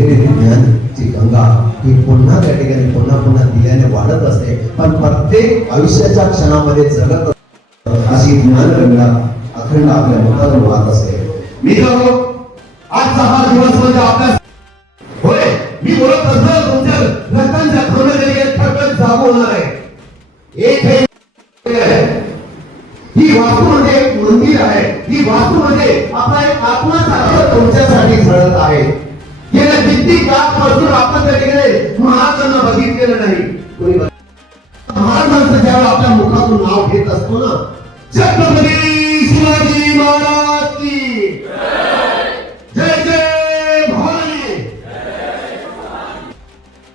अंधेरी ज्ञानची गंगा ही पुन्हा त्या ठिकाणी पुन्हा पुन्हा दिल्याने वाढत असते, पण प्रत्येक आयुष्याच्या क्षणामध्ये जगत अशी ज्ञान गंगा अखंड आपल्या मुखातून वाहत असते. मित्रांनो, आजचा हा दिवस म्हणजे अभ्यास होय. मी बोलत असताना तुमच्या रक्तांच्या खवण्यामध्ये ठळकळ जागू होणार आहे. एक हे ही वास्तू म्हणजे एक मंदिर आहे. ही वास्तू म्हणजे आपला एक आत्मा तुमच्यासाठी झळत आहे. गेल्या किती काळापासून आपण त्या ठिकाणी महाराजांना बघितलेलं नाही. कोणी महाराजांचं ज्यावेळेला आपल्या मुखातून नाव घेत असतो ना, छत्रपती शिवाजी महाराज की जय जय भवानी.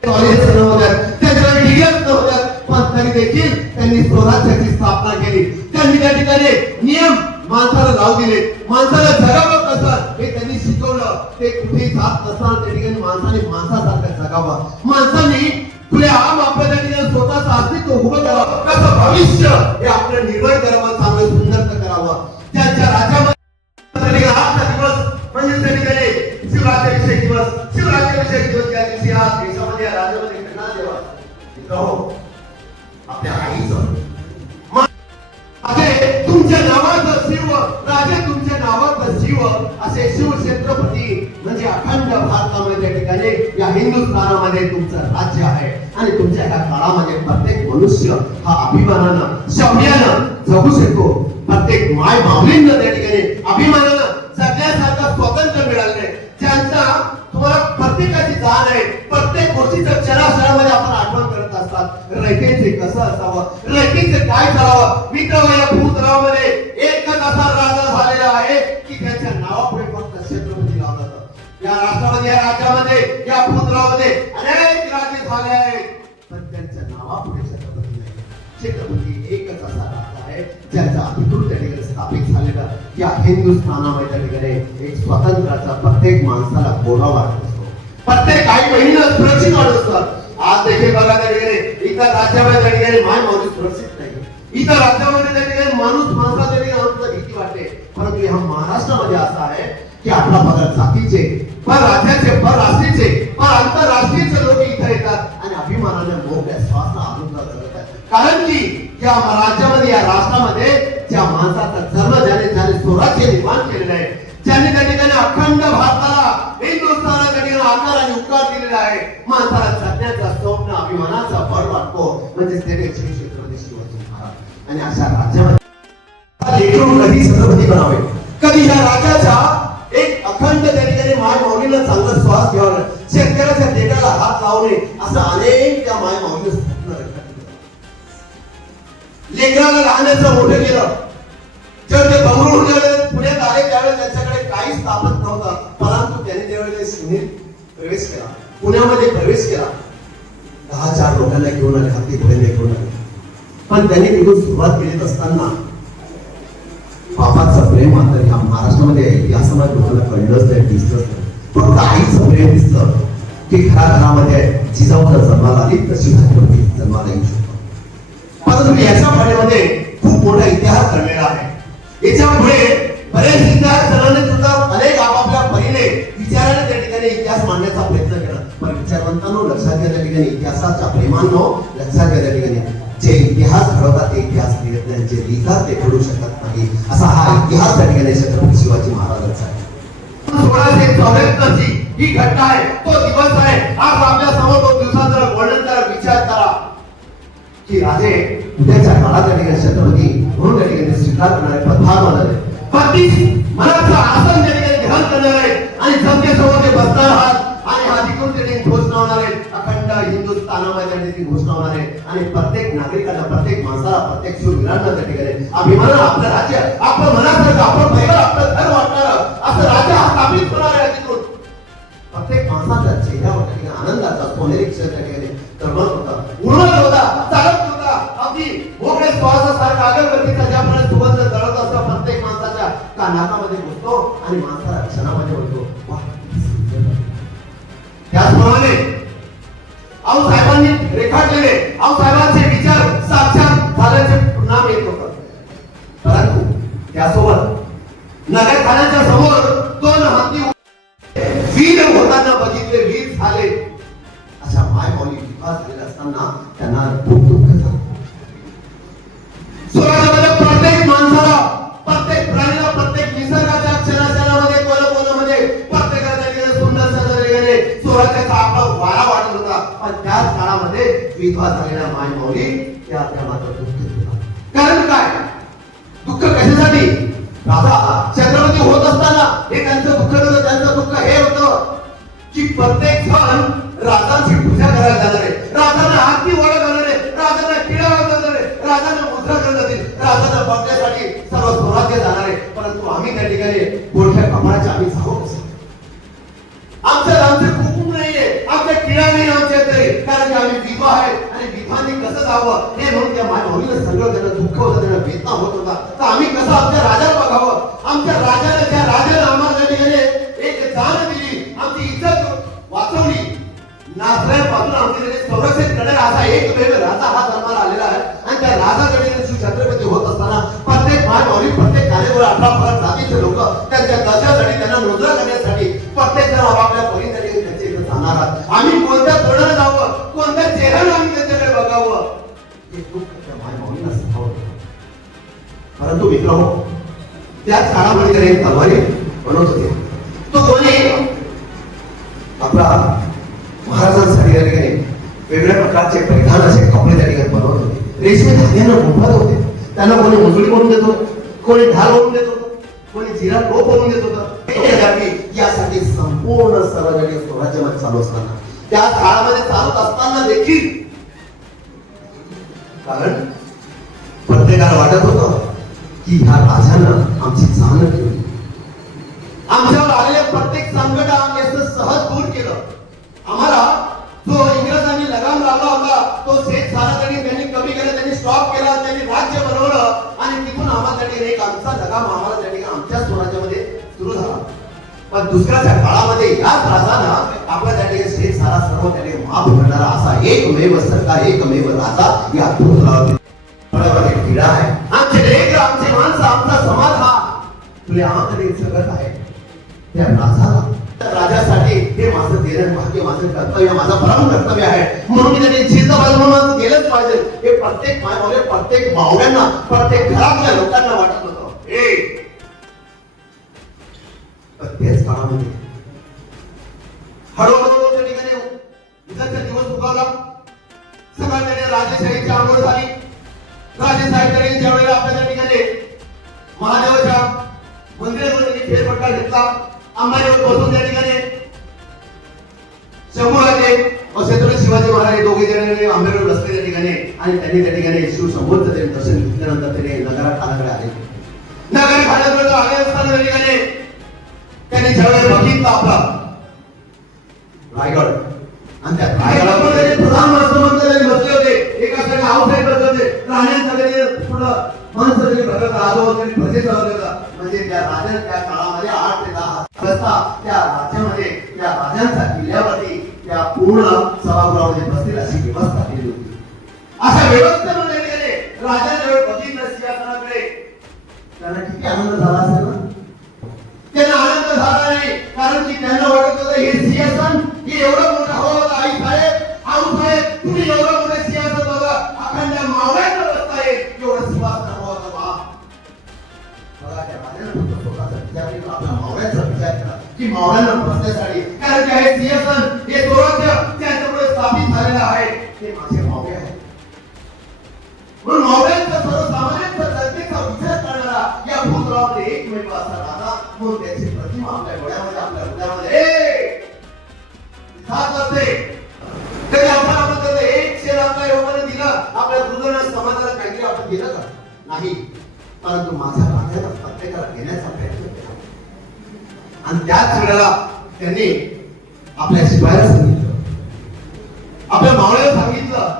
कॉलेजचं नव्हत्या, त्याच्यावर डिग्र्याच नव्हत्या, पण तरी देखील त्यांनी स्वराज्याची स्थापना केली. त्यांनी त्या ठिकाणी नियम माणसाला लावून दिले. माणसाला जगावं कसं हे त्यांनी शिकवलं. ते कुठेही जात नसताना त्या ठिकाणी माणसाने माणसासारखं जगावं. माणसाने आपल्या त्या ठिकाणी स्वतःचं अस्तित्व उभं करावं. कसं भविष्य हे आपलं निर्माण करावं, चांगलं सुंदर करावं. त्यांच्या राज्यामध्ये आजचा दिवस म्हणजे त्या ठिकाणी शिवराज्याभिषेक दिवस. शिवराज्याभिषेक दिवस या दिवशी आज देशामध्ये राज्यामध्ये घडणार तेव्हा मित्रांनो, आपल्या आईचं तुमच्या नावाचं शिव राजे, तुमच्या नावाचं शिव असे शिव छत्रपती म्हणजे अखंड भारतामध्ये त्या ठिकाणी या हिंदुस्थानामध्ये तुमचं राज्य आहे. आणि तुमच्या ह्या काळामध्ये प्रत्येक मनुष्य हा अभिमानानं शौर्यानं जगू शकतो. प्रत्येक माय माऊलींना त्या ठिकाणी अभिमानानं जगण्यासारखं स्वातंत्र्य मिळाले. ज्यांचा तुम्हाला प्रत्येकाची जाण आहे. प्रत्येक गोष्टीचं क्षणाक्षणामध्ये आपण आठवण करत असतात. रयतेचे कसं असावं, रयतेचे काय करावं. मित्र या भूतलावामध्ये एकच असा राजा झालेला आहे की त्याच्या नावापुढे फक्त छत्रपती लावलं जातं. या राष्ट्रामध्ये, या राज्यामध्ये, या भूतलावामध्ये अनेक राजे झाले आहेत, पण त्यांच्या नावापुढे छत्रपती नाही. छत्रपती एकच असा राजा आहे ज्याचा अधिकृत त्या ठिकाणी स्थापित झालेला या हिंदुस्थानामध्ये त्या ठिकाणी एक स्वातंत्र्याचा प्रत्येक माणसाला गोडा वाटत असतो. प्रत्येक आई बहिणीला सुरक्षित वाटत असतात. आज देखील बघा त्या ठिकाणी इतर राज्यामध्ये त्या ठिकाणी माय माणूस सुरक्षित नाही. इतर राज्यामध्ये त्या ठिकाणी माणूस माणसाच्या ठिकाणी भीती वाटते. परंतु ह्या महाराष्ट्रामध्ये असं आहे की आपला पगार जातीचे, पर राज्याचे, पर राष्ट्रीयचे, पर आंतरराष्ट्रीयचे लोक इथे येतात आणि अभिमानाने मोठ्या श्वास आनंद जगत आहेत. कारण की या राज्यामध्ये, या राष्ट्रामध्ये ज्या माणसाचा जन्म ज्याने स्वराज्य निर्माण केलेलं आहे, ज्यांनी त्या ठिकाणी अखंड भारताला हिंदुस्थानाच्या ठिकाणी आकार आणि उकार दिलेला आहे, माणसाला जगण्याचा स्वप्न अभिमानाचा बळ वाटतो म्हणजे ते छत्रपती शिवाजी महाराज. आणि अशा राज्यामध्ये लेकरू कधी छत्रपती बनावे, कधी या राज्याचा एक अखंड त्या ठिकाणी माय माऊलीला चांगला श्वास घ्यावा, शेतकऱ्याच्या देठाला हात लावणे, असं अनेक त्या माय माऊलीने स्वप्न रचलं. लेकराला लहानाचं मोठं केलं. जर ते बंगळूर पुण्यात आले त्यावेळेस त्यांच्याकडे काहीच तापत नव्हतं, परंतु त्याने त्यावेळेस पुण्यात प्रवेश केला, पुण्यामध्ये प्रवेश केला. 10-4 लोकांना घेऊन आले, हाती घोड्याने घेऊन आले. पण त्यांनी तिथून सुरुवात केली असताना बापाचं प्रेम मात्र ह्या महाराष्ट्रामध्ये इतिहासामध्ये लोकांना कळलंच नाही, दिसलंच नाही. फक्त आईचं प्रेम दिसलं की घराघरामध्ये जिजाऊला जन्माला आली तशी छत्रपती जन्माला येऊ शकतो. परंतु याच्या पाठीमध्ये खूप मोठा इतिहास घडलेला आहे. याच्यामुळे बरेच इतिहासकारांनी सुद्धा अनेक आपापल्या परीने विचाराने त्या ठिकाणी इतिहास मांडण्याचा प्रयत्न केला. पण विचारवंतांनो लक्षात घ्या, त्या ठिकाणी इतिहासाच्या प्रेमांनो लक्षात घ्या, त्या ठिकाणी जे इतिहास घडवतात ते इतिहास लिहित नाही, जे लिहितात ते घडू शकत नाही. असा हा इतिहास त्या ठिकाणी छत्रपती शिवाजी महाराजांचा आहे. 1674 ची ही घटना आहे, तो दिवस आहे. आज आपल्या समोर तो दिवसाचा वर्णन करा, विचार करा की राजे उद्याच्या काळात त्या ठिकाणी छत्रपती म्हणून त्या ठिकाणी स्वीकार करणारे, पदभार मानणारे, पती मनाचं आसन त्या ठिकाणी ग्रहण करणारे आणि जनतेसमोर ते बसणार आहात आणि हा अधिकृत त्या ठिकाणी घोषणा होणार आहे. अखंड हिंदुस्थानामध्ये त्या ठिकाणी घोषणा होणार आहे आणि प्रत्येक नागरिकांना, प्रत्येक माणसाला, प्रत्येक शूरवीरांना त्या ठिकाणी अभिमानानं आपलं राज्य, आपलं मनासारखं, आपलं पहिलं आपलं घर वाटणारं असं राज्य हा स्थापित होणार आहे. अधिकृत प्रत्येक माणसाच्या चेहऱ्यावर त्या ठिकाणी आनंदाचा सोनेरी क्षण त्या ठिकाणी तळमळ होता, उडवत होता, चालत होता. अगदी मोकळे श्वासासारखा अगरबत्तीचा ज्याप्रमाणे सुगंध जळत असतो प्रत्येक माणसाच्या कानामध्ये घुसतो आणि माणसाला क्षणामध्ये होतो. त्याचप्रमाणे आऊसाहेबांनी रेखाटलेले आऊसाहेबांचे विचार साक्षात झाल्याचे नाम येत होतं. परंतु त्यासोबत नगरखान्याच्या समोर 2 हत्ती वीर होताना बघितले. वीर विधवा झालेल्या माय माऊली त्या मात्र दुःख होता. कारण काय दुःख कशासाठी? राजा छत्रपती होत असताना हे त्यांचं दुःख नव्हतं. त्यांचं दुःख हे होतं की प्रत्येक जण राजाची पूजा करायला जाणार आहे, राजाने आरती ओढत जाणार आहे, राजाने किडा जाणार आहे, राजाने मुद्रा करणार आहे, राजाने बघण्यासाठी सर्व स्वराज्य जाणार आहे. परंतु आम्ही त्या ठिकाणी मोठ्या कमाळाच्या आम्ही जाऊ कसं? आमचं कुटुंब नाहीये, आमच्या किडा नाही आमच्या तरी, कारण की आम्ही विधवा आहे आणि विधवांनी कसं जावं हे म्हणून त्या माझ्या भाऊला सगळं त्यांना दुःख होतं, त्यांना वेदना होत होता. तर आम्ही कसं आमच्या राजाला बघावं? आमच्या राजाने ज्या राजाने आम्हाला त्या ठिकाणी एक जाण दिली, आमची इज्जत वाचवली, नासऱ्यापासून आमच्याकडे संरक्षण करणारा असा एकमेव राजा हा जन्माला आलेला आहे. आणि त्या राजाकडे छत्रपती होत असताना प्रत्येक माय माऊली प्रत्येक कार्यवर 18 जातीचे लोक त्यांच्या दर्जासाठी त्यांना नोंदणी करण्यासाठी प्रत्येक जण आपापल्या परीसाठी त्यांच्या इथे जाणार आहात. आम्ही कोणत्या तोरणाला जावं, कोणत्या चेहऱ्याने आम्ही त्यांच्याकडे बघावं हे दुःख त्या माय माऊलीला सांगावं. परंतु मित्रांनो त्याच काळामध्ये एक तलवारी बनवत होते. तो कोणी आपला महाराजांसाठी त्या ठिकाणी वेगवेगळ्या प्रकारचे परिधान असे कपडे त्या ठिकाणी बनवत होते. रेशमी धाग्यानं गुंफत होते. त्यांना कोणी मुजडी म्हणून देत होतं, कोणी ढाल म्हणून देत होतं, कोणी जिरा टोप म्हणून देत होतं. यासाठी संपूर्ण सर्वजणीय स्वराज्यामध्ये चालू असताना त्या काळामध्ये चालत असताना देखील कारण प्रत्येकाला वाटत होतं की ह्या राजानं आमची जाण ठेवली, आमच्यावर आलेले प्रत्येक संकट आम्ही सहज दूर केलं. आम्हाला जो इंग्रजांनी लगाम लावला होता तो शेत सारा त्यांनी कमी केला, त्यांनी स्टॉप केला, त्यांनी राज्य बनवलं आणि तिथून आम्हाला त्यांनी एक आमचा लगाम आम्हाला त्यांनी आमच्या स्वराज्यामध्ये सुरू झाला. पण दुसऱ्याच्या काळामध्ये याच राजानं आपल्या त्या ठिकाणी शेत सारा सर्व त्यांनी माफ करणारा असा एकमेव सरकार, एकमेव राजा या भूतलावर किडा आहे. आमचे लेकर, आमचे माणसं, आमचा समाज हा तुला आमच्याकडे जगत आहे. त्या राजासाठी हे माझं देणं भाग्य, माझं कर्तव्य, माझं परम कर्तव्य आहे. म्हणून मी त्यांनी जिंदाबाद म्हणून गेलंच पाहिजे हे प्रत्येक मायमावल्या, प्रत्येक मावळ्यांना, प्रत्येक घरातल्या लोकांना वाटत होतं. तेच काळामध्ये हळूहळू त्या ठिकाणी युद्धाचा दिवस उगवला. सगळ्यांकडे राजेशाहीची आवड झाली. राजेसाहेबांनी ज्या वेळेला आपल्या त्या ठिकाणी महादेवाच्या मंदिरामध्ये त्यांनी फेरफटका घेतला, अंबारीवर बसून त्या ठिकाणी शंभूराजे व छत्रपती शिवाजी महाराज दोघे जण अंबारीवर बसले त्या ठिकाणी आणि त्यांनी त्या ठिकाणी शिवशंभूचं त्यांनी दर्शन घेतल्यानंतर त्यांनी नगरात ठाण्याकडे आले. नगरात ठाण्याकडे आले असताना त्या ठिकाणी त्यांनी ज्यावेळेस बघितलं आपला रायगड आणि त्या रायगडामध्ये प्रधान मंत्री बसले होते. एका साईड आउटसाइड बसले होते, राहण्यासाठी थोडं माणसं तरी बघत आलो होते, प्रजेचा होता. म्हणजे त्या राजाने त्या काळामध्ये 8 ते 10 रस्ता त्या राज्यामध्ये त्या राजांच्या किल्ल्यावरती त्या पूर्ण सभागृहामध्ये बसतील अशी व्यवस्था केली होती. अशा व्यवस्थेमध्ये गेले राजाने वेळ बघितलं सिंहासनाकडे, त्यांना किती आनंद झाला असेल ना. त्यांना आनंद झाला नाही कारण की त्यांना वाटत होतं हे सिंहासन हे एवढं मोठं हवं होतं. आई साहेब, आऊ साहेब, तुम्ही एवढं मोठं सिंहासन बघा, अखंड मावळ्याचं बसताय, एवढं सिंहासन हवं होतं बा. बघा त्या राजाने फक्त स्वतःचा विचार केला, आपल्या मावळ्याचा विचार केला की मावळ्यांना बसण्यासाठी, कारण की हे सिंहासन हे स्वराज्य त्यांच्यापुढे स्थापित झालेलं आहे, ते माझे मावळे आहेत. म्हणून मावळ्यांचा सर्वसामान्यांचा जनतेचा विचार करणारा या भूतलामध्ये एकमेव असा राजा म्हणून त्याची प्रतिमा आपल्या डोळ्यामध्ये, आपल्या हृदयामध्ये जात असते. कधी आपण त्याचं एक शेर आपल्या योगाने दिलं, आपल्या दुर्गण समाजाला काहीतरी आपण दिलं का? नाही. परंतु माझ्या राजाला प्रत्येकाला देण्याचा प्रयत्न केला आणि त्याच वेळेला त्यांनी आपल्या शिवायला सांगितलं, आपल्या मावळ्याला सांगितलं,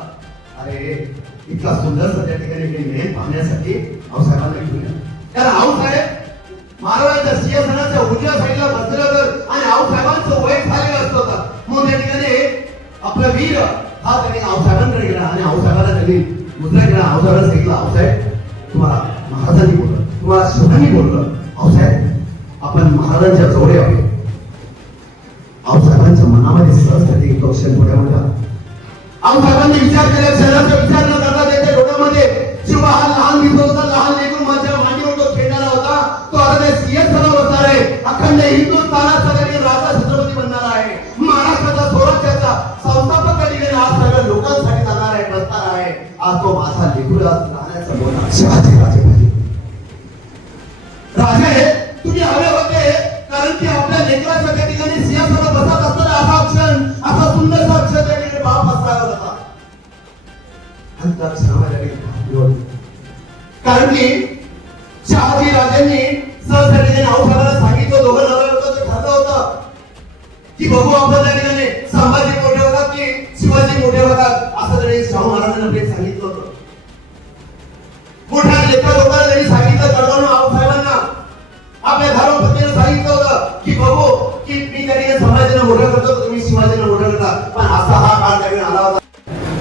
अरे इतका सुंदर त्या ठिकाणी मेहनत पाहण्यासाठी आऊसाहेबांना घेऊन. कारण आऊसाहेब महाराजांच्या सिंहासनाच्या उजव्या साईडला बसले होते आणि आऊसाहेबांचं वय झालेलं असत होतं. म्हणून त्या ठिकाणी आपला वीर हा त्यांनी आऊसाहेबांकडे गेला आणि आऊसाहेबांना त्यांनी मुद्रा केला. आऊसाहेबांना सांगितलं, आऊसाहेब तुम्हाला महाराजांनी बोललं, तुम्हाला शिवांनी बोललं, आऊसाहेब आपण महाराजांच्या जवळ यावे. आऊसाहेबांच्या मनामध्ये सहज त्याची एक औषध डोळ्यामध्ये आला. आऊसाहेबांनी विचार केला, शहराचा विचार न करता त्याच्या डोळ्यामध्ये शिवा हा लहान दिसत होता, लहान लेकरून माझ्या मांडीवर तो खेळणारा होता, तो आता त्या सिंहासनावर बसणार आहे. अखंड हिंदुस्थानाचा राजा छत्रपती बनणार आहे. महाराष्ट्राचा स्वराज्याचा संस्थापक कधी हा सगळ्या लोकांसाठी जाणार आहे. ऐकूला राहण्याचा मोठा शिवाजी राजे पाहिजे. राजे तुम्ही हवे होते कारण की आपल्या लेकराच्या त्या ठिकाणी सिंहासनावर बसत असताना असा क्षण, असा सुंदरसा क्षण त्या ठिकाणी बाप बसला होता. आणि त्या क्षणामध्ये भाग्य होते. कारण की शहाजी राजांनी सहसा ठिकाणी आऊसाहेबांना सांगितलं, दोघं नवऱ्याचं ठरलं होतं की बघू आपण त्या ठिकाणी संभाजी मोठे होतात की शिवाजी मोठे होतात, असं त्यांनी शाहू महाराजांना भेट सांगितलं होतं. मोठ्या लेखा लोकांना त्यांनी सांगितलं, कडवून आऊसाहेबांना आपल्या धर्मपत्नीने सांगितलं होतं की बघू की मी त्या ठिकाणी संभाजीला मोठं करतो, तुम्ही शिवाजीला मोठं करता. पण असा हा काळ त्या ठिकाणी आला होता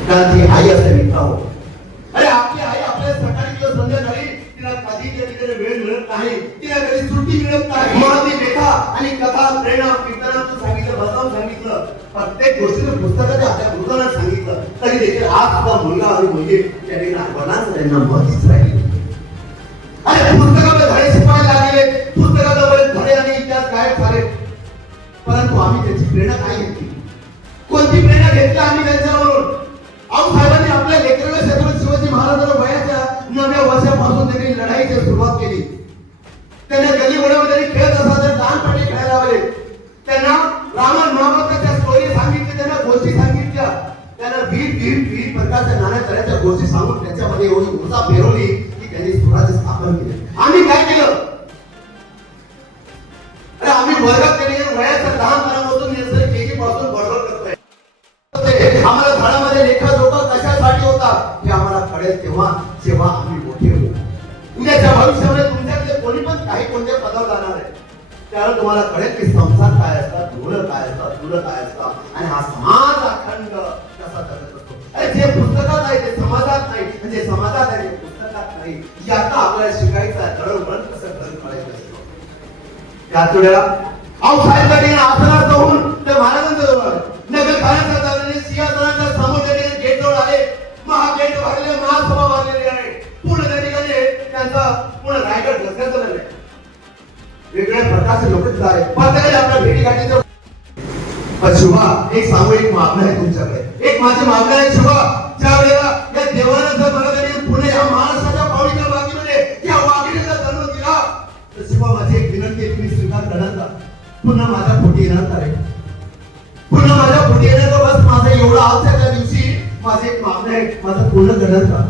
कारण ती आई असते मित्रांनो. अरे आपली आई आपल्या सकाळी किंवा संध्याकाळी तिला कधी त्या ठिकाणी वेळ मिळत नाही, तिला कधी सुट्टी मिळत नाही. म्हणून ती व्यथा आणि कथा प्रेरणा कीर्तनातून सांगितलं, बसवून सांगितलं, प्रत्येक गोष्टीचं पुस्तकाच्या आपल्या गुरुदांना सांगितलं, तरी देखील आज सुद्धा मुलगा आणि मुलगी त्या ठिकाणी वडिलांचं त्यांना महत्त्वच राहिली. अरे पुस्तकामध्ये धडे शिकवायला लागले, पुस्तकात बरेच धडे आणि इतिहास गायब झाले, परंतु आम्ही त्याची प्रेरणा काय घेतली, कोणती प्रेरणा घेतली आम्ही त्यांच्यावरून? आऊसाहेबांनी आपल्या लेकराला छत्रपती शिवाजी महाराजांना वयाच्या 9व्या वर्षापासून त्यांनी लढाईची सुरुवात केली. त्यांना गलीगोड्यामध्ये खेळत असताना तर दानपाटी खेळायला लावले. त्यांना रामायण महाभारताच्या स्टोरी सांगितली, त्यांना गोष्टी सांगितल्या, त्यांना विविध प्रकारच्या नाण्या तऱ्हेच्या गोष्टी सांगून त्याच्यामध्ये एवढी ऊर्जा फिरवली की त्यांनी स्वराज्य स्थापन केले. आम्ही काय केलं? अरे आम्ही वर्गात केली वयाच्या लहानपणापासून नर्सरी केजी पासून बरोबर करतोय. आम्हाला धडामध्ये लेखा-जोखा कशासाठी होता हे आम्हाला कळेल तेव्हा, जेव्हा आम्ही मोठे होऊ. उद्याच्या भविष्यामध्ये तुमच्याकडे कोणी पण काही कोणत्या पदावर जाणार आहे, त्यावेळेला तुम्हाला कळेल की संसार काय असतात, मुलं काय असतात, मुलं काय असतात आणि हा समाज अखंड कसा जगत असतो. अरे जे पुस्तकात आहे ते समाजात नाही, म्हणजे समाजात आहे ते पुस्तकात नाही. याचा आपल्याला शिकायचं आहे, दळणवळण कसं करायचं असतं. त्याच वेळेला आऊसाहेबांच्या ठिकाणी आसनात जाऊन त्या महाराजांच्या जवळ आले. नगर खाण्याच्या जागेने सिंहासनाच्या समोर त्या ठिकाणी गेट जवळ आले. महागेट भरले, महासभा भरलेली आहे. पूर्ण त्या ठिकाणी त्यांचा पूर्ण रायगड गजगजलेला आहे. वेगवेगळ्या प्रकारचे लोक तिथे आहेत. प्रत्येकाने आपल्या भेटीगाठीचं पण शुभा एक सामूहिक मागणं आहे तुमच्याकडे. एक माझी मागणं आहे शुभा, ज्या वेळेला या देवानं जर मला त्यांनी पुणे या महाराष्ट्राच्या पवित्र मातीमध्ये या वाघिणीचा जन्म दिला, तर शुभा माझी एक विनंती तुम्ही स्वीकार करणार का? पुन्हा माझ्या पोटी येणार का रे? पुन्हा माझ्या पोटी येणार का? बस माझं एवढं आवश्यक त्या दिवशी माझे एक मागणं आहे, माझं पूर्ण करणार का?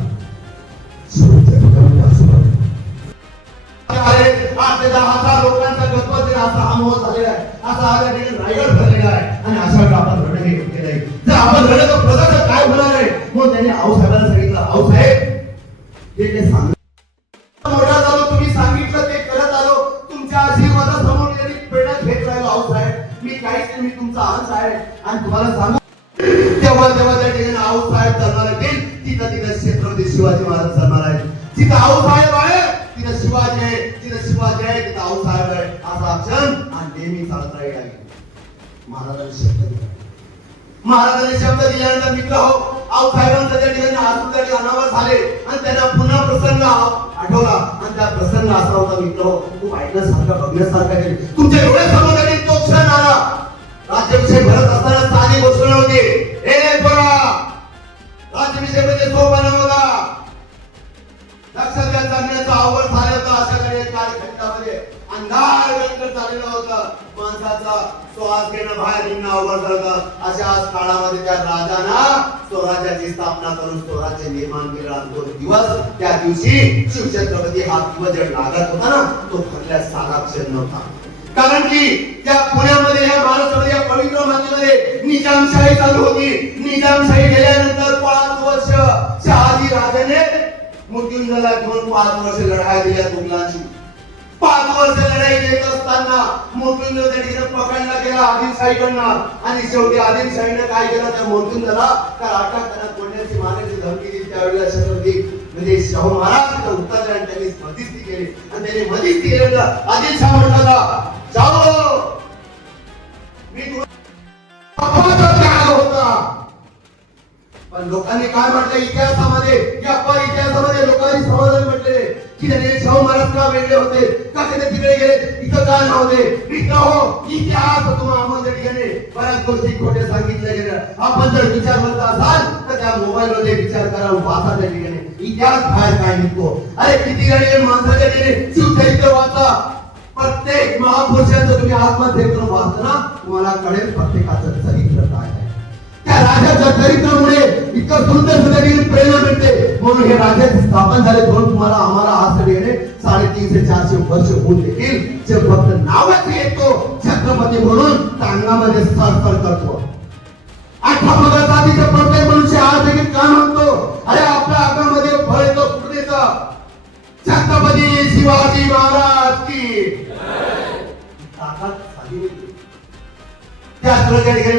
अरे 8,000 लोकांचा गणपती असा हा मोह झालेला आहे, असा हा रायगड भरलेला आहे आणि अशा वेळी आपण रडणे योग्य नाही. जर आपण रडलं तर प्रजाचं काय होणार आहे? म्हणून त्यांनी आऊसाहेबांना सांगितलं, आऊसाहेब हे काय सांग मोठा झालो, तुम्ही सांगितलं ते करत आलो, तुमच्या आशीर्वादासमोर त्यांनी प्रेरणा घेत राहिलो. आऊसाहेब मी काहीच नाही, मी तुमचा अंश आहे आणि तुम्हाला सांगू तेव्हा तेव्हा त्या ठिकाणी आऊसाहेब चालणार आहेत, तिथं छत्रपती शिवाजी महाराज चालणार आहेत. जिथं आऊसाहेब आहे तिथं शिवाजी आहे, तिथं शिवाजी आहे तिथं आऊसाहेब आहे. असा क्षण आणि नेहमी चालत राहील. महाराजांनी शब्द दिला, महाराजांनी शब्द दिल्यानंतर मित्र हो आऊसाहेबांचं त्या ठिकाणी आसुंदरी अनावर झाले आणि त्यांना पुन्हा प्रसंग आठवला आणि त्या प्रसंग असा होता मित्र हो, खूप ऐकण्यासारखा बघण्यासारखा केली. तुमच्या एवढ्या समोर तो क्षण आला. राज्याभिषेक भरत असताना साधी गोष्ट नव्हती. ए पोरा, राज्याभिषेक म्हणजे सोपा नव्हता. लक्षात घ्या, जगण्याचं अवघड झालं होतं. अशा कालखंडामध्ये अंधार रंग चाललेला होता. माणसाचा श्वास घेणं बाहेर निघणं अवघड झालं होतं. अशाच काळामध्ये त्या राजाना स्वराज्याची स्थापना करून स्वराज्य निर्माण केला. तो दिवस त्या दिवशी शिवछत्रपती हा दिवस जे लागत होता ना, तो खरल्या साधा क्षण नव्हता. कारण की त्या पुण्यामध्ये या महाराष्ट्रामध्ये या पवित्र मातीमध्ये निजामशाही चालू होती. निजामशाही गेल्यानंतर 5 वर्ष शहाजी राजाने मृत्युंजयला घेऊन 5 वर्ष लढाई दिल्या मुघलांशी. 5 वर्ष लढाई देत असताना मृत्युंजय त्या ठिकाणी पकडला गेला आदिलशाहीकडनं आणि शेवटी आदिलशाहीने काय केलं, त्या मृत्युंजयला त्या राष्ट्रात कोंड्याची मारण्याची धमकी दिली. त्यावेळेला छत्रपती म्हणजे शाहू महाराज उत्तर आणि त्यांनी मध्यस्थी केली आणि त्यांनी मध्यस्थी केलं. आदिलशाह म्हटला, जाओ मी होता. पण लोकांनी काय म्हटलं इतिहासामध्ये, या इतिहासामध्ये लोकांनी समाजाने म्हटले की त्याने शाहू महाराज का वेगळे होते, का त्याने तिकडे गेले, इथं का नव्हते. मित्र हो, इतिहास तुम्हाला आम्हाला ठिकाणी बऱ्याच गोष्टी खोटे सांगितल्या गेल्या. आपण जर विचार करत असाल तर त्या मोबाईल मध्ये विचार करा, वाचा त्या ठिकाणी. इतिहास बाहेर काय निघतो. अरे किती गाडी माणसाच्या शिवचरित्र वाचा. प्रत्येक महापुरुषाचं तुम्ही आत्मचरित्र वाचलं ना, तुम्हाला कळेल प्रत्येकाचं चरित्र काय आहे. त्या राजाच्या चरित्रामुळे इतकं सुंदर सुंदर प्रेरणा मिळते. म्हणून हे राजे स्थापन झाले. म्हणून तुम्हाला आम्हाला आज सगळे 350-400 वर्ष होऊन देखील जे फक्त नावाच येतो छत्रपती म्हणून टांगामध्ये सरसर करतो. 18 जातीचे प्रत्येक मनुष्य आज देखील काय म्हणतो, अरे आपल्या अंगामध्ये फळ येतो कुठे येतं, छत्रपती शिवाजी महाराज की ताकद झाली होती. त्या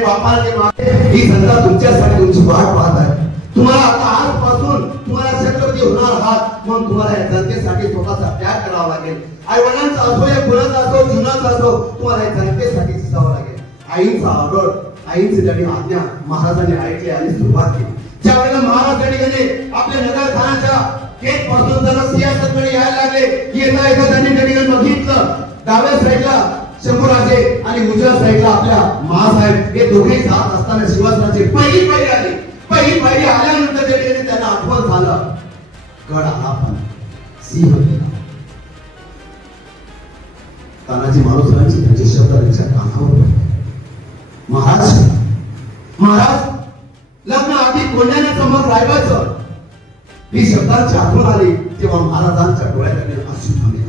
बापाला ही संस्था तुमच्यासाठी तुमची वाट पाहत आहे. तुम्हाला आता आजपासून तुम्हाला छत्रपती होणार आहात. मग तुम्हाला या जनतेसाठी स्वतःचा त्याग करावा लागेल. आई वडिलांचा असो या गुणाचा असो जीवनाचा असो तुम्हाला या जनतेसाठी जिजावं लागेल. आईचा ऑर्डर आईची त्यांनी आज्ञा महाराजांनी ऐकली आणि सुरुवात केली. ज्या वेळेला महाराज त्यांनी आपल्या नगरखानाच्या गेट पासून जरा सिंहासनाकडे यायला लागले. येता येता त्यांनी बघितलं डाव्या साईडला शंभूराजे आणि उजव्या साईडला आपल्या महासाहेब हे दोघे जात असताना शिवाजीराजे पहिली पायरी आली. पहिली पायरी आल्यानंतर त्यांना आठवण झालं, गड आला पण सिंह गेला. तानाजी मालुसरांची त्यांचे शब्द त्यांच्या कानावर पडले. महाराज लग्न आधी कोण्याने समोर राहायचं. ही शब्दांची आठवण आली तेव्हा महाराजांच्या डोळ्यात अश्रू थांबले.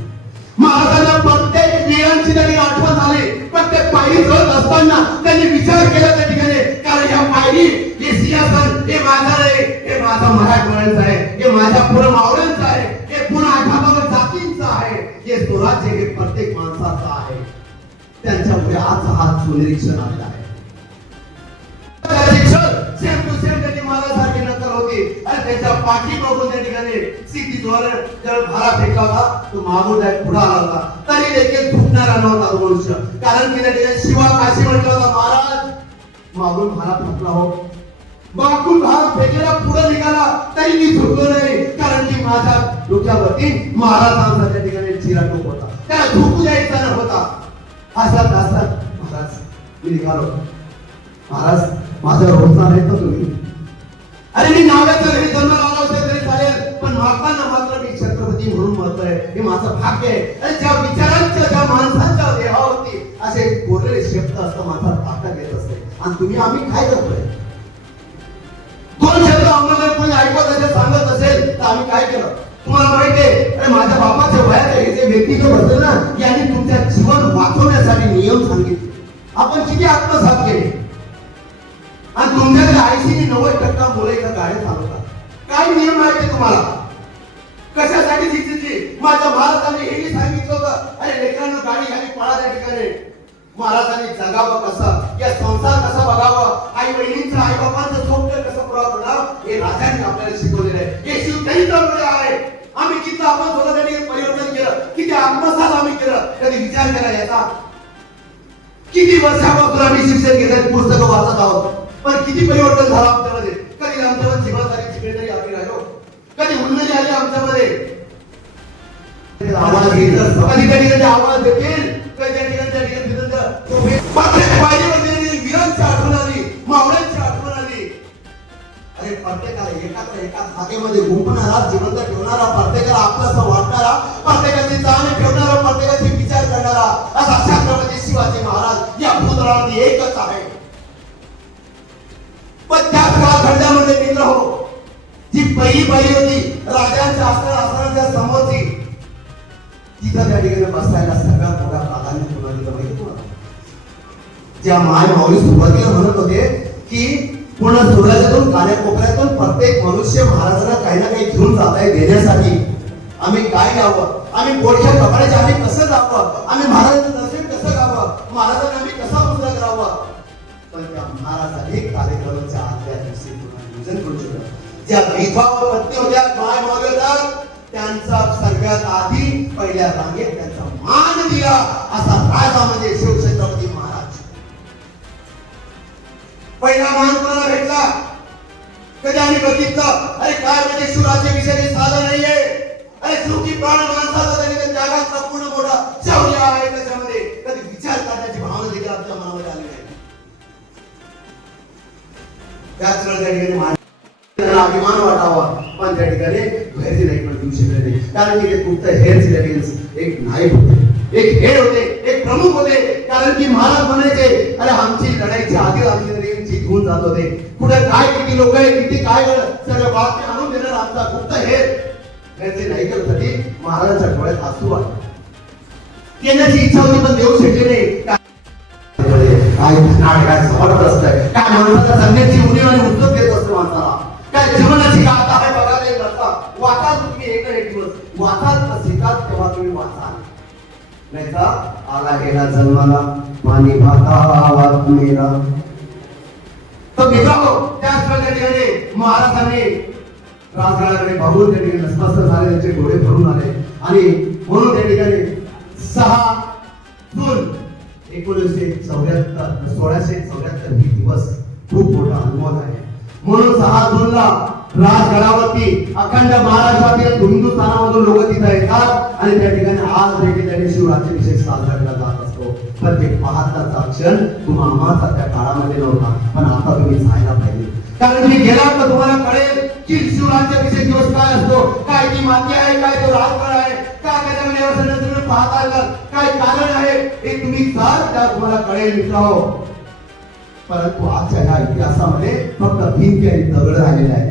महाराजांना प्रत्येक वीरांची त्यांनी आठवण झाली. प्रत्येक पायरी चढत असताना त्यांनी विचार केला त्या ठिकाणी, कारण या पायरी हे सिंहासन हे माझं नाही, हे माझा मराठवाड्यांचं आहे, हे माझ्या पूर्ण मावळ्यांचं आहे, हे पूर्ण 18 जातींचं आहे, हे स्वराज्य हे प्रत्येक माणसाचं आहे. त्यांच्यामुळे आज हा सोनेरी क्षण आलेला आहे. सेम टू सेम त्यांनी महाराजांसारखी नक्कल होती आणि त्याच्या पाठी बघून त्या ठिकाणी सिद्धीद्वारे जर भाला फेकला होता तो मागून पुढे आला होता. तरी देखील झुकणारा नव्हता तो मनुष्य. कारण की त्या ठिकाणी शिवा काशी म्हटलं होता, महाराज मागून भाला फेकला हो, मागून भाला फेकलेला पुढे निघाला तरी मी झुकलो नाही. कारण की माझ्या डोक्यावरती महाराजांचा त्या ठिकाणी चिराटोप होता, त्याला झुकू द्यायचा नव्हता. हसत हसत महाराज मी निघालो. महाराज माझ्यावर होणार नाही तर तुम्ही, अरे मी नावाचं घरी जन्माला आलो असेल तरी चालेल, पण मारताना मात्र मी छत्रपती म्हणून मरतोय, हे माझं भाग्य आहे. आणि ज्या विचारांच्या ज्या माणसांच्या देहावरती असे बोललेले शब्द असतं माझा ताकद येत असते. आणि तुम्ही आम्ही काय करतोय, दोन शब्द आम्हाला कोणी ऐकत असेल सांगत असेल तर आम्ही काय केलं तुम्हाला माहिती आहे. अरे माझ्या बापाच्या वयात हे जे व्यक्तित्व असेल ना, यांनी तुमच्या जीवन वाचवण्यासाठी नियम सांगितले. आपण किती आत्मसात केले. आणि तुमच्याकडे 80-90% मुलं इथं गाडी चालवतात. काय नियम माहिती तुम्हाला, कशासाठी शिकली. माझ्या महाराजांनी हेही सांगितलं होतं, अरे लेकरांना गाडी घ्यावी पळा त्या ठिकाणी. महाराजांनी जगावं कसं, या संसार कसा बघावा, आई बहिणींचं आई बाबांचं स्वप्न कसं पुरावं करावं हे राजांनी आपल्याला शिकवलेलं आहे. हे शिवचरित्रामुळे आहे. आम्ही किती आपण स्वतःसाठी परिवर्तन केलं, किती आत्मसात आम्ही केलं, कधी विचार केला याचा. किती वर्षापासून आम्ही शिक्षण घेत पुस्तकं वाचत आहोत, पण किती परिवर्तन झालं आमच्यामध्ये. कधी आमच्यामध्ये जिम्मेदारी जिम्मेदारी आम्ही राहिलो, कधी उन्नती आली आमच्यामध्ये. आवाज कधी कधी आवाज देखील वीरांची आठवण आली, मावळ्यांची आठवण आली. अरे प्रत्येकाला एका खात्यामध्ये गुंफणारा, जिवंत ठेवणारा, प्रत्येकाला आपलासा वाटणारा, प्रत्येकाची जाण ठेवणारा, प्रत्येकाचे विचार करणारा असा छत्रपती शिवाजी महाराज या भूतलावरती एकच आहे. पण त्या कालखंडामध्ये मित्र हो, जी पहिली बाई होती राजांच्या आसनाच्या समोरची, तिथं त्या ठिकाणी बसायला सगळ्यात मोठा प्राधान्य कोणाला दिलं माहिती तुम्हाला. ज्या माय माऊली सुरुवातीला म्हणत होते की पूर्ण सूर्यातून कान्याकोपऱ्यातून प्रत्येक मनुष्य महाराजांना काही ना काही घेऊन जात आहे देण्यासाठी. आम्ही काय घ्यावं, आम्ही पोटच्या कपड्याचे आम्ही कसं जावं, आम्ही महाराजांचं दर्शन कसं घ्यावं, महाराजांना आम्ही कसा मुद्रा करावं. पण त्या महाराजांनी कार्यक्रमाच्या आदल्या दिवशी नियोजन करू शकलं. ज्या विधवा पत्नी होत्या, माय माऊली होत्या, त्यांचा सगळ्यात आधी पहिल्या रांगेत त्यांचा मान दिला असा राजा म्हणजे शिवछत्रपती महाराज. पहिला मान कोणाला भेटला, कधी आम्ही बघितलं, अरे काय म्हणजे शिवराज्य विषय साधं नाहीये. अरे शिवची प्राण माणसाचा तरी त्या जगातला पूर्ण मोठा शौर्य आहे. त्याच्यामध्ये कधी विचार करण्याची भावना देखील आमच्या मनामध्ये आली नाही. त्याच वेळेला अभिमान वाटावा, पण त्या ठिकाणी बाहेरचे नाही पण देऊ शकले नाही, कारण की ते फक्त हेड्स लेव्हल्स एक नायक होते, एक हेड होते, एक प्रमुख होते. कारण की महाराज म्हणायचे अरे आमची लढाईच्या आधी आम्ही जिंकून जात होते, कुठे काय किती लोक आहे किती काय सगळं बातमी आणून देणार आमचा फक्त हेड. त्याचे नायकांसाठी महाराजांच्या डोळ्यात हसू आले. देण्याची इच्छा होती पण देऊ शकले नाही. काय नाटकात समर्थ असतंय, काय माणसाला जगण्याची उणीव आणि उत्सव देत असतं माणसाला, काय जीवनाची गाथा आहे बघा नाही नसता. वाचाल तुम्ही एक ना एक दिवस वाचाल शिकाल तेव्हा तुम्ही वाचाल, नाही तर आला गेला जन्माला पाणी भाता मेरा. तर मित्रांनो त्याच प्रकारे महाराजांनी राजगडाकडे बघून त्या ठिकाणी नसमस्त झाले, त्यांचे डोळे भरून आले आणि म्हणून त्या ठिकाणी 6 जून 1674 ही दिवस खूप मोठा अनुभव आहे. म्हणून 6 जूनला राजगडावरती अखंड महाराष्ट्रातील हिंदुस्थानामधून लोक तिथे येतात आणि त्या ठिकाणी आज देखील त्यांनी शिवरात्रीविषयी साजरा केला जात असतो. पण ते पाहताचा क्षण तुम्हाला त्या काळामध्ये नव्हता, पण आता तुम्ही जायला पाहिजे. कारण तुम्ही गेलात तर तुम्हाला कळेल की शिवराज्याविषयी दिवस काय असतो, काय ती माती आहे, काय तो राजगड आहे, काय त्याच्यामध्ये असं तुम्ही पाहता काय कारण आहे हे तुम्ही त्या तुम्हाला कळेल मित्रांनो. परंतु आजच्या ह्या इतिहासामध्ये फक्त भिंती आणि दगड राहिलेले आहे.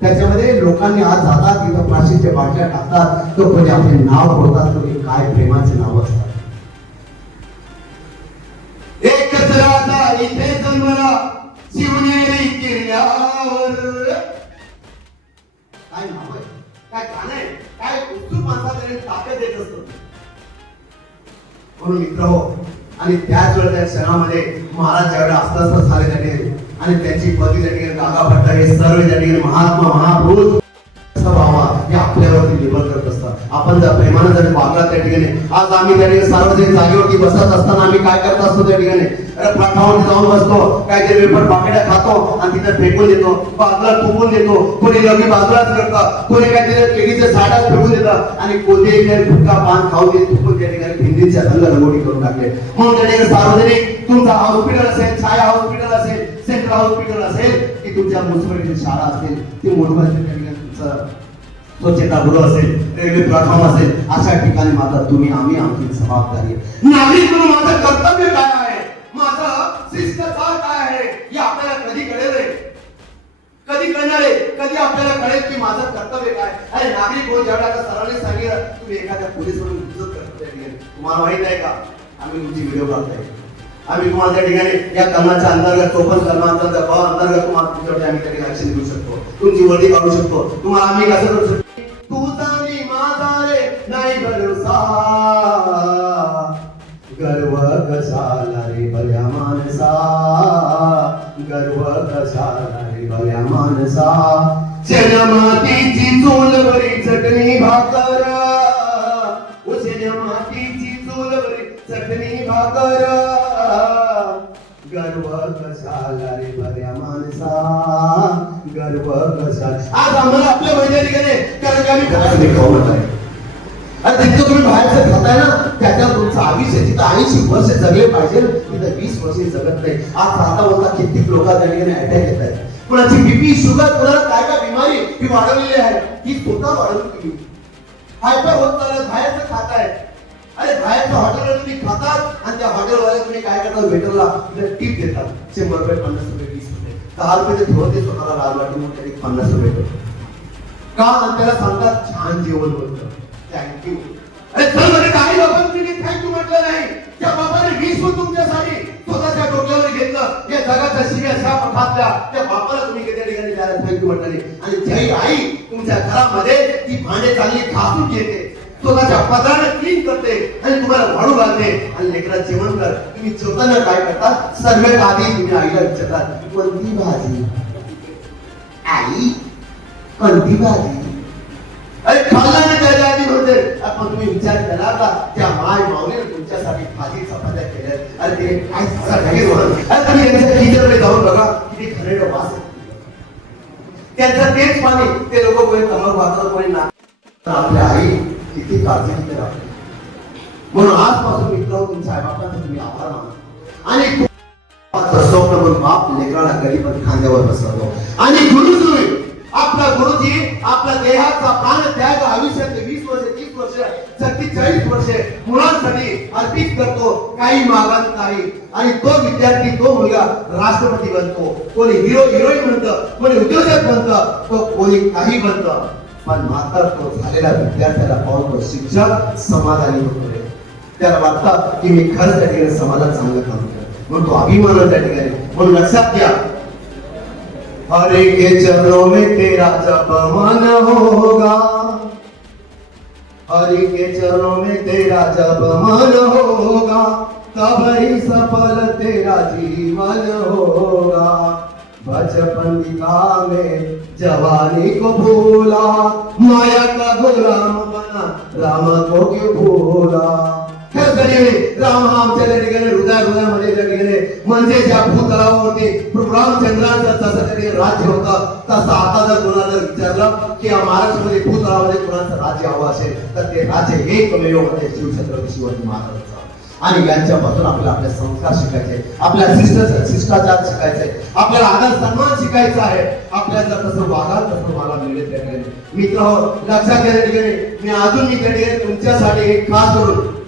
त्याच्यामध्ये लोकांनी आज जातात तिथं प्लास्टिकच्या बाटल्या टाकतात, तो कोणी आपले नाव बोलतात, कोणी काय प्रेमाचे नाव असतात. एकच राजा इथे जन्मला शिवनेरी किल्ल्यावर. काय नाव आहे, काय गाणं आहे, काय उत्सुक माणसाला ताकद देत असतो. म्हणून मित्र हो, आणि त्याच वेळेला त्या क्षणामध्ये महाराज ज्यावेळेला अस्वस्थ झाले त्याने आणि त्यांची पती त्या ठिकाणी काका भट्ट हे सर्व त्या ठिकाणी महात्मा महापुरुष व्हावा हे आपल्यावरती निर्भर करत असतात. आपण जर प्रेमानं जर वागला त्या ठिकाणी आज आम्ही त्या ठिकाणी सार्वजनिक जागेवरती बसत असताना आम्ही काय करत असतो त्या ठिकाणी प्लॅटफॉर्मवर जाऊन बसतो, काहीतरी वेपर पाकिट्या खातो आणि तिथे फेकून देतो, बाजूला थुकून देतो, कोणी लगी बाजूलाच करतं, कोणी काहीतरी केळीचे झाडात फेकून देतं आणि कोणते फुटका पान खाऊ देत थुकून त्या ठिकाणी भिंतीच्या रंग रंगोटी करून टाकले. म्हणून त्या ठिकाणी सार्वजनिक तुमचा हॉस्पिटल असेल, छाया हॉस्पिटल असेल, सेंट्रल हॉस्पिटल असेल की तुमच्या म्युनिसिपालिटी शाळा असेल, ती मोठमोठ्या त्या ठिकाणी तुमचं स्वच्छतागृह असेल, रेल्वे प्लॅटफॉर्म असेल, अशा ठिकाणी मात्र तुम्ही आम्ही आमची जबाबदारी नागरिक म्हणून माझं कर्तव्य काय आहे, माझं शिष्टाचार काय आहे हे आपल्याला कधी कळेल, कधी कळणार आहे, कधी आपल्याला कळेल की माझं कर्तव्य काय. अरे नागरिक हो ज्यावेळेला सरांनी सांगितलं तुम्ही एखाद्या पोलिसवरून इज्जत करता, तुम्हाला माहित आहे का आम्ही तुमची व्हिडिओ काढतोय, आम्ही तुम्हाला त्या ठिकाणी या कलमाच्या अंतर्गत 54 कलमांतर्गत अंतर्गत तुम्हाला तुमच्याकडे आम्ही त्या ठिकाणी ऍक्शन घेऊ शकतो, तुमची वर्दी काढू शकतो. तुम्हाला आम्ही कसं करू शकतो, तुझा आणि माझा रे नाही भरोसा, गर्व कशाला रे भल्या माणसा, गर्व कशाला रे भल्या माणसा, मातीची चूलवरी चटणी भाकर, उशेल्या मातीची चूलवरी चटणी भाकर, गर्व कशाला रे भल्या माणसा, गर्व कशाला. आज आम्हाला आपल्या वैद्यकीकडे कारण की आम्ही बाहेर खाऊ आहे आणि तिथं तुम्ही बाहेरचं खाताय ना त्याच्यात तुमचं आयुष्य जिथं 80 वर्ष जगले पाहिजे तिथं 20 वर्ष जगत नाही. आज राहता बोलता कित्येक लोक त्या ठिकाणी अटॅक येत आहेत, कुणाची बीपी शुगर कुणाला काय काय बिमारी ही वाढवलेली आहे, ही स्वतः वाढवून तुम्ही हायपर होत चालत बाहेरचं खाताय. अरे बाहेरच्या हॉटेलवर तुम्ही खातात आणि त्या हॉटेलवाले तुम्ही काय करतात वेटरला टिप देतात 100 रुपये 50 रुपये 20 रुपये 10 रुपये ते ठेवते स्वतःला लाल वाटून तरी 50 रुपये का आणि त्याला सांगतात छान जेवण होतं थँक्यू. अरे चल म्हणजे काही लोकांनी थँक्यू म्हटलं नाही, त्या बापाने 20 तुमच्यासाठी स्वतःच्या डोक्यावर घेतलं, या जगाच्या शिव्या शाप खातल्या त्या बापाला तुम्ही त्या ठिकाणी त्याला थँक्यू म्हटलं नाही. आणि जय आई तुमच्या घरामध्ये ती भांडे चांगली घासून घेते, स्वतःच्या पदाने क्लीन करते आणि तुम्हाला वाढू घालते आणि लेकरात जेवण कर. तुम्ही जेवताना काय करतात सर्वात आधी तुम्ही आईला विचारतात कोणती भाजी, आई कोणती भाजी. अरे खाल्ला नाही त्याच्या आधी होते आपण तुम्ही विचार केला का त्या माय माऊलीने तुमच्यासाठी भाजी चपात्या केल्या, अरे ते काय अरे तुम्ही यांच्या किचनमध्ये जाऊन बघा किती खरेड वास आहे त्यांचं तेच पाणी ते लोक कोणी कमर वाचत कोणी ना. आपल्या आई किती काळजी घेते राहते. म्हणून आजपासून मित्र तुमच्या आईबापांचा तुम्ही आभार माना आणि स्वप्न म्हणून बाप लेकराला गरीब खांद्यावर बसवतो आणि गुरु तुम्ही आपला गुरुजी आपला देहाचा प्राण त्याग आयुष्याचे 20 वर्ष 30 वर्ष 40 वर्षे मुलांसाठी अर्पित करतो, काही मागत नाही. आणि तो विद्यार्थी तो मुलगा राष्ट्रपती बनतो, कोणी हिरोईन बनतं, कोणी उद्योजक बनतं, तो कोणी काही बनतं. पण मात्र तो झालेला विद्यार्थ्याला पाहून तो शिक्षक समाधानी होतो. त्याला वाटतं की मी खरंच त्या ठिकाणी समाजात चांगलं काम केलं, म्हणून तो अभिमान त्या ठिकाणी. म्हणून लक्षात घ्या, हरे के चरणों में तेरा जप मन होगा, हरि के चरणों में तेरा जब मन होगा, तब ही सफल तेरा जीवन होगा. बचपन की राह में जवानी को भूला, माया का गुलाम बना, राम को क्यों भूला. राम हा आमच्या त्या ठिकाणी हृदयामध्ये त्या ठिकाणी म्हणजे ज्या भूतलावरती रामचंद्रांचं जसं त्या ठिकाणी राज्य होतं, तसं आता जर कोणाला विचारलं की या महाराष्ट्रामध्ये भूतलावरती कोणाचं राज्य हवं असेल तर ते राज्य एकमेव म्हणजे शिवछत्रपती शिवाजी महाराजांचं. आणि यांच्यापासून आपल्याला आपले संस्कार शिकायचे, आपल्या शिष्टाचार शिकायचे, आपल्याला आदर सन्मान शिकायचा आहे. आपल्याला जर तसं वागाल तसं मला मिळेल त्या ठिकाणी. मित्र हो, लक्षात घ्या, त्या ठिकाणी मी त्या ठिकाणी तुमच्यासाठी एक खास करून